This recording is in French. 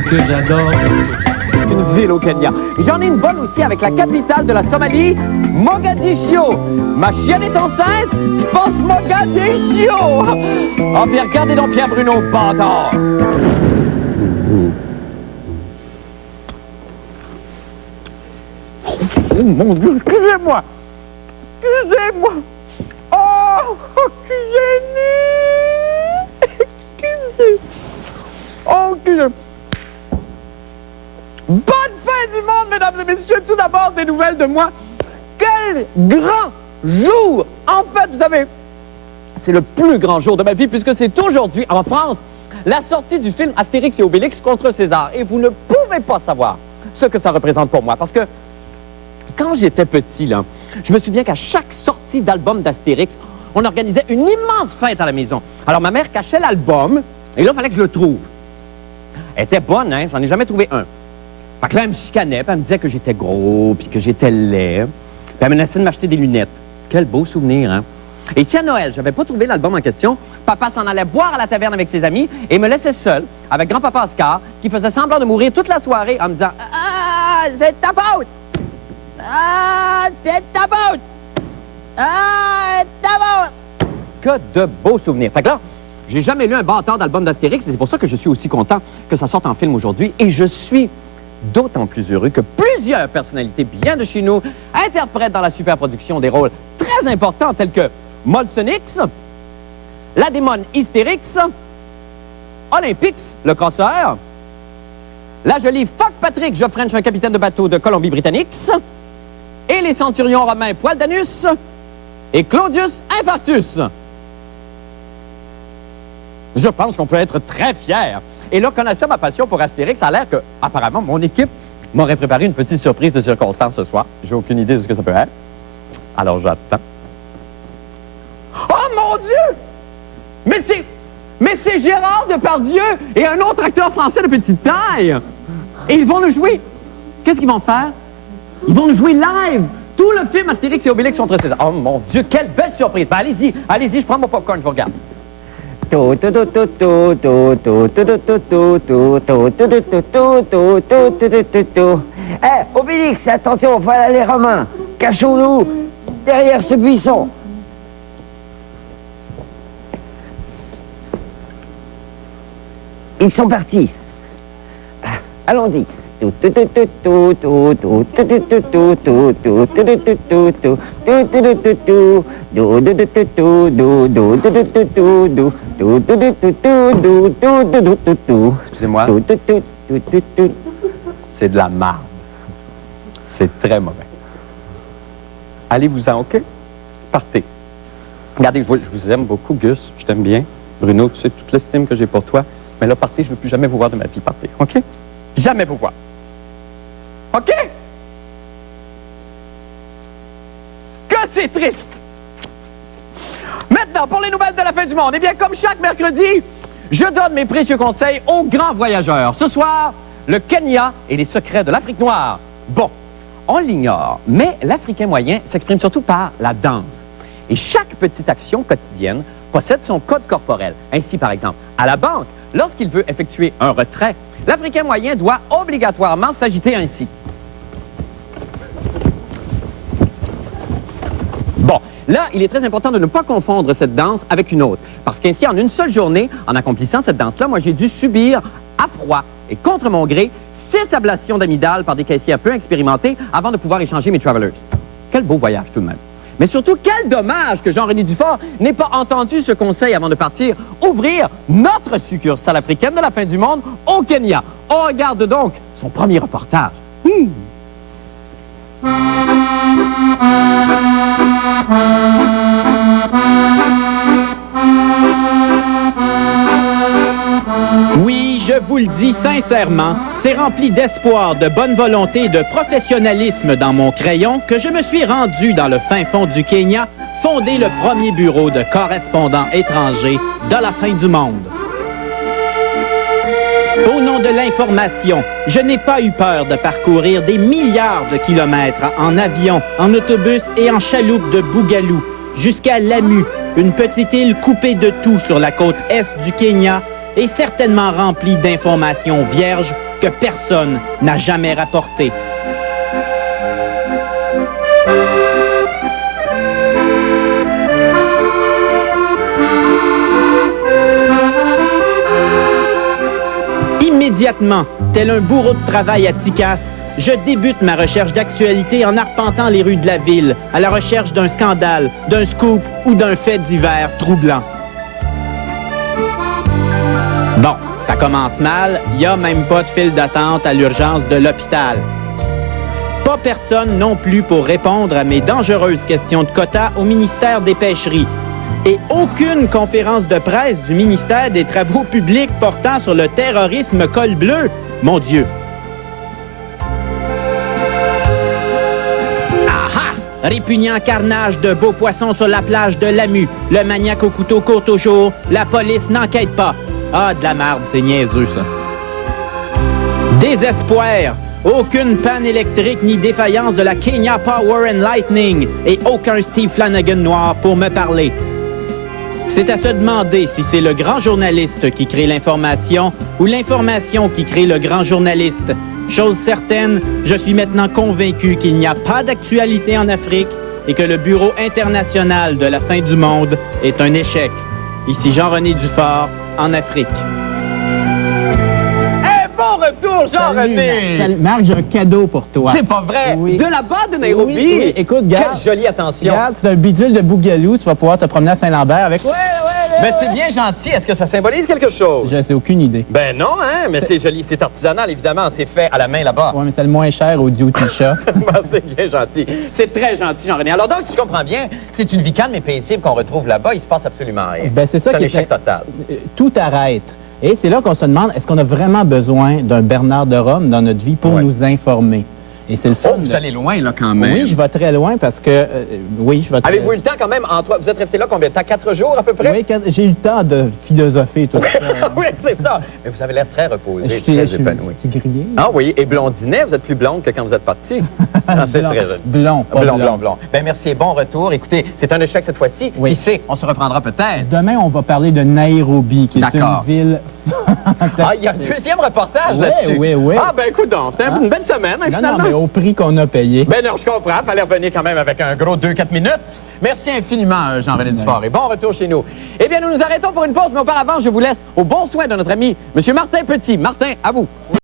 que j'adore. Une ville au Kenya. J'en ai une bonne aussi avec la capitale de la Somalie, Mogadiscio. Ma chienne est enceinte, je pense Mogadiscio. Oh, puis regardez donc Pierre Bruno, bâtard. Oh mon Dieu, excusez-moi. Excusez-moi. Oh, excusez-moi. Excusez. Oh, excusez. Bonne fin du monde, mesdames et messieurs. Tout d'abord, des nouvelles de moi. Quel grand jour! En fait, vous savez, c'est le plus grand jour de ma vie puisque c'est aujourd'hui, en France, la sortie du film Astérix et Obélix contre César. Et vous ne pouvez pas savoir ce que ça représente pour moi. Parce que quand j'étais petit, là, je me souviens qu'à chaque sortie d'album d'Astérix, on organisait une immense fête à la maison. Alors ma mère cachait l'album et là, il fallait que je le trouve. Elle était bonne, hein? J'en ai jamais trouvé un. Fait que là, elle me chicanait, puis elle me disait que j'étais gros, puis que j'étais laid. Puis elle menaçait de m'acheter des lunettes. Quel beau souvenir, hein? Et si à Noël, j'avais pas trouvé l'album en question, papa s'en allait boire à la taverne avec ses amis et me laissait seul avec grand-papa Oscar, qui faisait semblant de mourir toute la soirée en me disant « Ah, c'est ta faute! Ah, c'est ta faute! Ah, c'est ta faute! » Que de beaux souvenirs. Fait que là, j'ai jamais lu un bâtard d'album d'Astérix et c'est pour ça que je suis aussi content que ça sorte en film aujourd'hui. Et je suis d'autant plus heureux que plusieurs personnalités bien de chez nous interprètent dans la superproduction des rôles très importants tels que Molsonix, la démone Hystérix, Olympix, le crosseur, la jolie Fock Patrick Geoffrench, un capitaine de bateau de Colombie-Britannique, et les centurions romains Poil d'Anus et Claudius Infarctus. Je pense qu'on peut être très fiers. Et là, connaissant ma passion pour Astérix, ça a l'air que, apparemment, mon équipe m'aurait préparé une petite surprise de circonstance ce soir. J'ai aucune idée de ce que ça peut être. Alors, j'attends. Oh, mon Dieu! Mais c'est Gérard Depardieu et un autre acteur français de petite taille. Et ils vont nous jouer. Qu'est-ce qu'ils vont faire? Ils vont nous jouer live. Tout le film Astérix et Obélix contre César. Oh, mon Dieu, quelle belle surprise. Ben, allez-y, allez-y, je prends mon popcorn, je vous regarde. Obélix, attention, voilà les Romains. Cachons-nous derrière ce buisson. Ils sont partis. Allons-y. Excusez-moi. C'est de la marde. C'est très mauvais. Allez-vous-en, OK? Partez. Regardez, je vous aime beaucoup, Gus. Je t'aime bien. Bruno, tu sais toute l'estime que j'ai pour toi. Mais là, partez, je ne veux plus jamais vous voir de ma vie. Partez, OK? Jamais vous voir. OK? Que c'est triste! Maintenant, pour les nouvelles de la fin du monde, eh bien, comme chaque mercredi, je donne mes précieux conseils aux grands voyageurs. Ce soir, le Kenya et les secrets de l'Afrique noire. Bon, on l'ignore, mais l'Africain moyen s'exprime surtout par la danse. Et chaque petite action quotidienne possède son code corporel. Ainsi, par exemple, à la banque, lorsqu'il veut effectuer un retrait, l'Africain moyen doit obligatoirement s'agiter ainsi. Bon, là, il est très important de ne pas confondre cette danse avec une autre. Parce qu'ainsi, en une seule journée, en accomplissant cette danse-là, moi, j'ai dû subir à froid et contre mon gré 6 ablations d'amygdale par des caissiers un peu expérimentés avant de pouvoir échanger mes travelers. Quel beau voyage tout de même. Mais surtout, quel dommage que Jean-René Dufort n'ait pas entendu ce conseil avant de partir, ouvrir notre succursale africaine de la fin du monde au Kenya. On regarde donc son premier reportage. Oui, je vous le dis sincèrement, c'est rempli d'espoir, de bonne volonté et de professionnalisme dans mon crayon que je me suis rendu dans le fin fond du Kenya, fonder le premier bureau de correspondants étrangers de la fin du monde. Au nom de l'information, je n'ai pas eu peur de parcourir des milliards de kilomètres en avion, en autobus et en chaloupe de Bougalou, jusqu'à Lamu, une petite île coupée de tout sur la côte est du Kenya, et certainement rempli d'informations vierges que personne n'a jamais rapportées. Immédiatement, tel un bourreau de travail à Ticasse, je débute ma recherche d'actualité en arpentant les rues de la ville, à la recherche d'un scandale, d'un scoop ou d'un fait divers troublant. Bon, ça commence mal, il n'y a même pas de file d'attente à l'urgence de l'hôpital. Pas personne non plus pour répondre à mes dangereuses questions de quotas au ministère des Pêcheries. Et aucune conférence de presse du ministère des Travaux publics portant sur le terrorisme col bleu. Mon Dieu! Aha! Répugnant carnage de beaux poissons sur la plage de Lamu. Le maniaque au couteau court toujours. La police n'enquête pas. Ah, de la merde, c'est niaiseux, ça. Désespoir! Aucune panne électrique ni défaillance de la Kenya Power and Lightning. Et aucun Steve Flanagan noir pour me parler. C'est à se demander si c'est le grand journaliste qui crée l'information ou l'information qui crée le grand journaliste. Chose certaine, je suis maintenant convaincu qu'il n'y a pas d'actualité en Afrique et que le Bureau international de la fin du monde est un échec. Ici Jean-René Dufort, en Afrique. Bon retour, Jean-René! Salut, Marc, j'ai un cadeau pour toi. C'est pas vrai! Oui. De là-bas, de Nairobi! Oui, oui. Écoute, regarde. Quelle jolie attention! Regarde, c'est un bidule de Bougalou. Tu vas pouvoir te promener à Saint-Lambert avec... Mais c'est bien gentil. Est-ce que ça symbolise quelque chose? Je sais aucune idée. Ben non, hein? Mais c'est joli. C'est artisanal, évidemment. C'est fait à la main là-bas. Ouais, mais c'est le moins cher au duty shop. C'est bien gentil. C'est très gentil, Jean-René. Alors donc, si je comprends bien, c'est une vie calme et paisible qu'on retrouve là-bas. Il se passe absolument rien. Ben, c'est ça un qui échec est... total. Tout arrête. Et c'est là qu'on se demande, est-ce qu'on a vraiment besoin d'un Bernard de Rome dans notre vie pour nous informer? Et c'est le fun. Oh, vous allez loin, là, quand même. Oui, je vais très loin parce que... oui, je vais très... Avez-vous eu le temps, quand même, vous êtes resté là combien de temps? 4 jours, à peu près? Oui, j'ai eu le temps de philosopher tout ça. Oui, c'est ça. Mais vous avez l'air très reposé, Je très suis épanoui. grillé. Ah oui, et blondinet, vous êtes plus blonde que quand vous êtes parti. Ah, c'est Blond. très joli. Blond, pas Blond. Ben merci et bon retour. Écoutez, c'est un échec cette fois-ci. Oui. Qui sait, on se reprendra peut-être. Demain, on va parler de Nairobi, qui est une D'accord. ville... Ah, il y a un deuxième reportage Oui, là-dessus. oui. Ah, ben écoute donc, c'était une belle semaine, hein, Non, finalement. non, mais au prix qu'on a payé. Ben non, je comprends. Fallait revenir quand même avec un gros 2-4 minutes. Merci infiniment, Jean-René Dufort. Et bon retour chez nous. Eh bien, nous nous arrêtons pour une pause, mais auparavant, je vous laisse au bon soin de notre ami, M. Martin Petit. Martin, à vous.